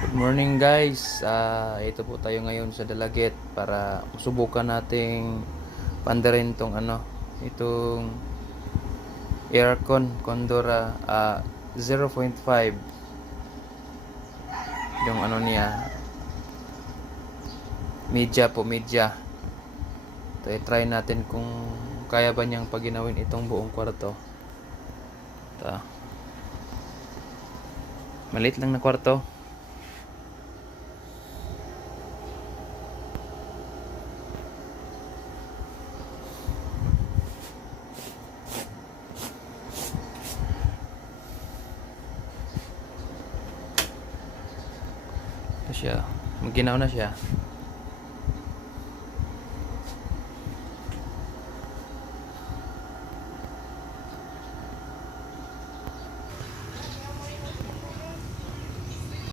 Good morning guys. Ito po tayo ngayon sa Dalagit para subukan nating pandarin tong itong aircon Condora 0.5 yung niya, media. Try natin kung kaya ba niyang paginawin itong buong kwarto. Ito. Maliit lang na kwarto. Ito siya. Maginaw na siya.